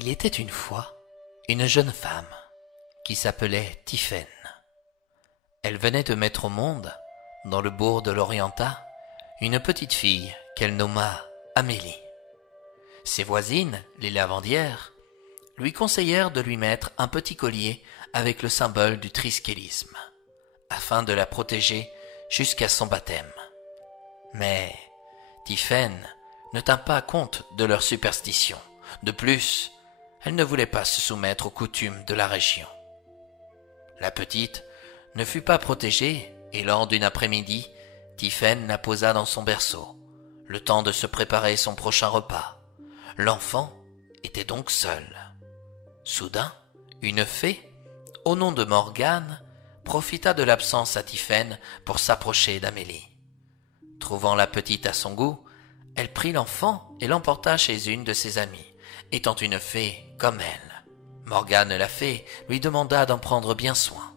Il était une fois une jeune femme qui s'appelait Tiphaine. Elle venait de mettre au monde, dans le bourg de l'Orienta, une petite fille qu'elle nomma Amélie. Ses voisines, les lavandières, lui conseillèrent de lui mettre un petit collier avec le symbole du triskélisme, afin de la protéger jusqu'à son baptême. Mais Tiphaine ne tint pas compte de leur superstition. De plus, elle ne voulait pas se soumettre aux coutumes de la région. La petite ne fut pas protégée et lors d'une après-midi, Tiphaine la posa dans son berceau, le temps de se préparer son prochain repas. L'enfant était donc seul. Soudain, une fée, au nom de Morgane, profita de l'absence à Tiphaine pour s'approcher d'Amélie. Trouvant la petite à son goût, elle prit l'enfant et l'emporta chez une de ses amies, étant une fée comme elle. Morgane la fée lui demanda d'en prendre bien soin.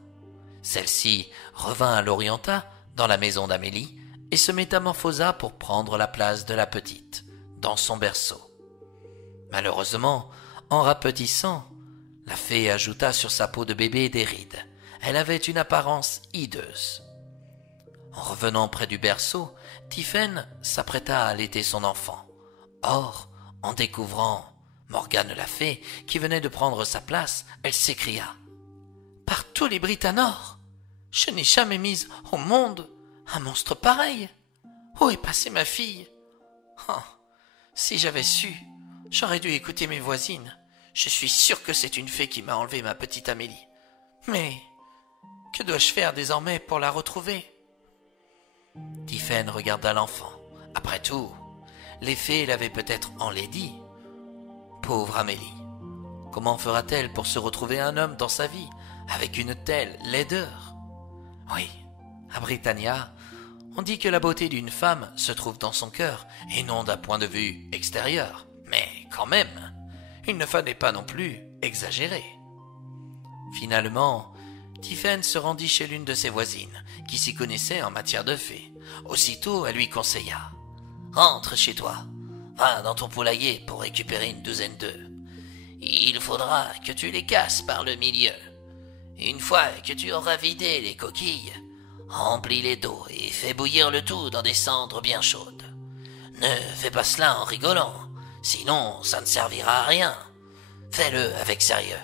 Celle-ci revint à l'Orienta, dans la maison d'Amélie, et se métamorphosa pour prendre la place de la petite, dans son berceau. Malheureusement, en rapetissant, la fée ajouta sur sa peau de bébé des rides. Elle avait une apparence hideuse. En revenant près du berceau, Tiphaine s'apprêta à allaiter son enfant. Or, en découvrant Morgane la fée, qui venait de prendre sa place, elle s'écria « Par tous les Britanores, je n'ai jamais mis au monde un monstre pareil. Où est passée ma fille? Oh, si j'avais su, j'aurais dû écouter mes voisines. Je suis sûre que c'est une fée qui m'a enlevé ma petite Amélie. Mais que dois-je faire désormais pour la retrouver ?» Tiphaine regarda l'enfant. Après tout, les fées l'avaient peut-être enlaidie. Pauvre Amélie, comment fera-t-elle pour se retrouver un homme dans sa vie avec une telle laideur? Oui, à Britannia, on dit que la beauté d'une femme se trouve dans son cœur et non d'un point de vue extérieur. Mais quand même, il ne fallait pas non plus exagérer. Finalement, Tiphaine se rendit chez l'une de ses voisines, qui s'y connaissait en matière de fées. Aussitôt, elle lui conseilla « Rentre chez toi, va dans ton poulailler pour récupérer une douzaine d'œufs. Il faudra que tu les casses par le milieu. Une fois que tu auras vidé les coquilles, remplis-les d'eau et fais bouillir le tout dans des cendres bien chaudes. Ne fais pas cela en rigolant, sinon ça ne servira à rien. Fais-le avec sérieux.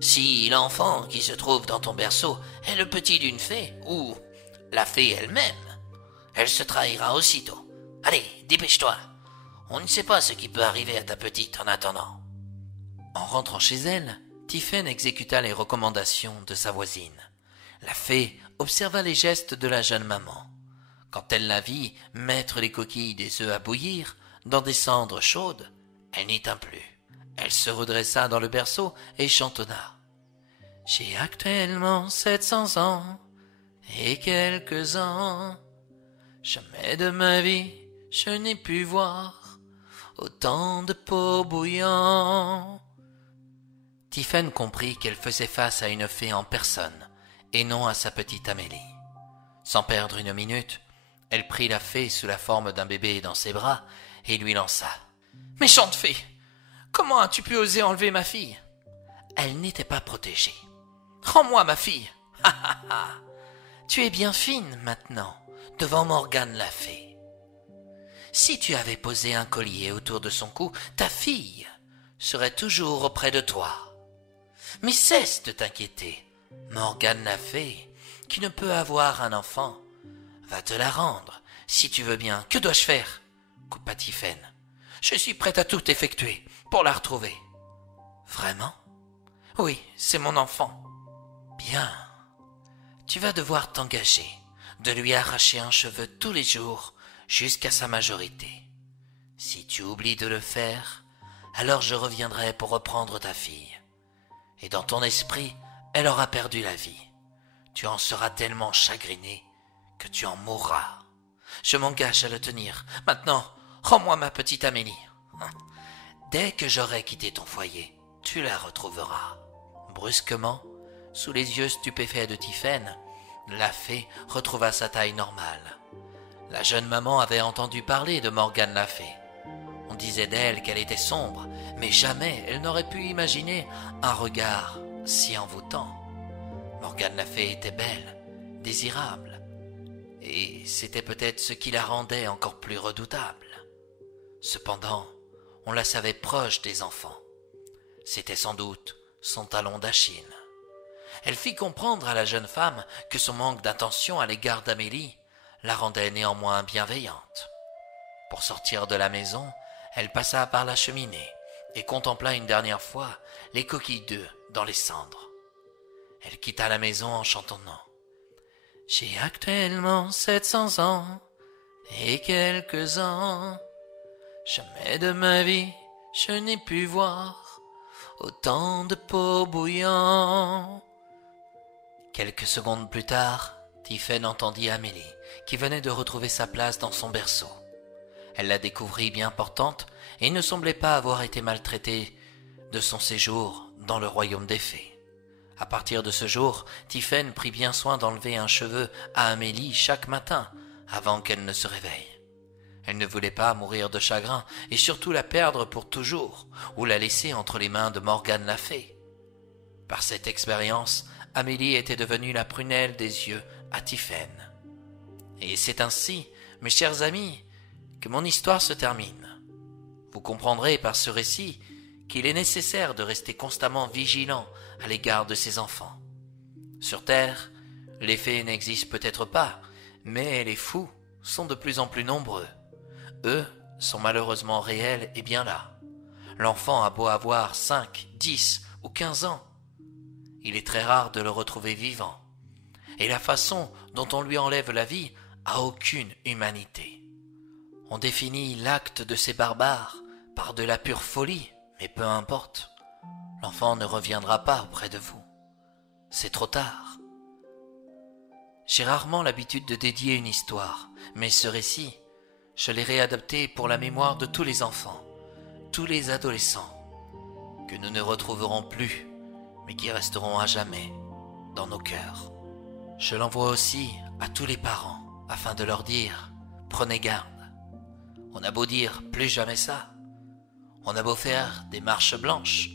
Si l'enfant qui se trouve dans ton berceau est le petit d'une fée, ou la fée elle-même, elle se trahira aussitôt. Allez, dépêche-toi. On ne sait pas ce qui peut arriver à ta petite en attendant. » En rentrant chez elle, Tiphaine exécuta les recommandations de sa voisine. La fée observa les gestes de la jeune maman. Quand elle la vit mettre les coquilles des œufs à bouillir dans des cendres chaudes, elle n'y tint plus. Elle se redressa dans le berceau et chantonna. « J'ai actuellement 700 ans et quelques ans. Jamais de ma vie je n'ai pu voir autant de peau bouillant. » Tiphaine comprit qu'elle faisait face à une fée en personne et non à sa petite Amélie. Sans perdre une minute, elle prit la fée sous la forme d'un bébé dans ses bras et lui lança. « Méchante fée, comment as-tu pu oser enlever ma fille? Elle n'était pas protégée. Rends-moi ma fille. Ha ha ha. Tu es bien fine maintenant, devant Morgane la fée. Si tu avais posé un collier autour de son cou, ta fille serait toujours auprès de toi. Mais cesse de t'inquiéter. Morgane la fée, qui ne peut avoir un enfant, va te la rendre, si tu veux bien. Que dois-je faire? Coupa Tiphaine. Je suis prête à tout effectuer pour la retrouver. Vraiment? Oui, c'est mon enfant. Bien. Tu vas devoir t'engager de lui arracher un cheveu tous les jours jusqu'à sa majorité. Si tu oublies de le faire, alors je reviendrai pour reprendre ta fille. Et dans ton esprit, elle aura perdu la vie. Tu en seras tellement chagriné que tu en mourras. Je m'engage à le tenir. Maintenant, rends-moi ma petite Amélie. Dès que j'aurai quitté ton foyer, tu la retrouveras. » Brusquement, sous les yeux stupéfaits de Tiphaine, la fée retrouva sa taille normale. La jeune maman avait entendu parler de Morgane la fée. On disait d'elle qu'elle était sombre, mais jamais elle n'aurait pu imaginer un regard si envoûtant. Morgane la Fée était belle, désirable, et c'était peut-être ce qui la rendait encore plus redoutable. Cependant, on la savait proche des enfants. C'était sans doute son talon d'Achille. Elle fit comprendre à la jeune femme que son manque d'attention à l'égard d'Amélie la rendait néanmoins bienveillante. Pour sortir de la maison, elle passa par la cheminée et contempla une dernière fois les coquilles d'œufs dans les cendres. Elle quitta la maison en chantonnant. « J'ai actuellement 700 ans et quelques ans. Jamais de ma vie je n'ai pu voir autant de peau bouillant. » Quelques secondes plus tard, Tiphaine entendit Amélie, qui venait de retrouver sa place dans son berceau. Elle la découvrit bien portante et ne semblait pas avoir été maltraitée de son séjour dans le royaume des fées. À partir de ce jour, Tiphaine prit bien soin d'enlever un cheveu à Amélie chaque matin avant qu'elle ne se réveille. Elle ne voulait pas mourir de chagrin et surtout la perdre pour toujours ou la laisser entre les mains de Morgane la Fée. Par cette expérience, Amélie était devenue la prunelle des yeux à Tiphaine. Et c'est ainsi, mes chers amis, que mon histoire se termine. Vous comprendrez par ce récit qu'il est nécessaire de rester constamment vigilant à l'égard de ses enfants. Sur Terre, les fées n'existent peut-être pas, mais les fous sont de plus en plus nombreux. Eux sont malheureusement réels et bien là. L'enfant a beau avoir 5, 10 ou 15 ans. Il est très rare de le retrouver vivant. Et la façon dont on lui enlève la vie a aucune humanité. On définit l'acte de ces barbares par de la pure folie, mais peu importe. L'enfant ne reviendra pas auprès de vous. C'est trop tard. J'ai rarement l'habitude de dédier une histoire, mais ce récit, je l'ai réadapté pour la mémoire de tous les enfants, tous les adolescents, que nous ne retrouverons plus, mais qui resteront à jamais dans nos cœurs. Je l'envoie aussi à tous les parents, afin de leur dire « Prenez garde ». On a beau dire « Plus jamais ça ». On a beau faire des marches blanches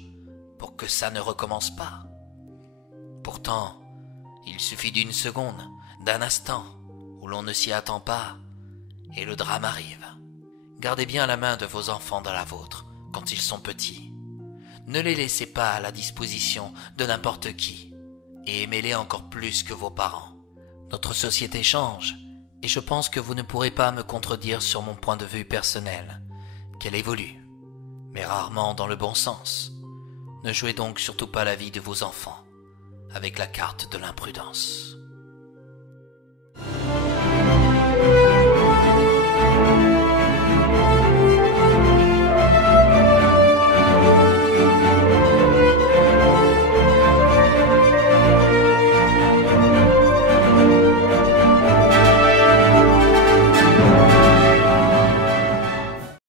pour que ça ne recommence pas. Pourtant, il suffit d'une seconde, d'un instant, où l'on ne s'y attend pas, et le drame arrive. Gardez bien la main de vos enfants dans la vôtre quand ils sont petits. Ne les laissez pas à la disposition de n'importe qui, et aimez-les encore plus que vos parents. Notre société change, et je pense que vous ne pourrez pas me contredire sur mon point de vue personnel, qu'elle évolue, mais rarement dans le bon sens. Ne jouez donc surtout pas la vie de vos enfants avec la carte de l'imprudence.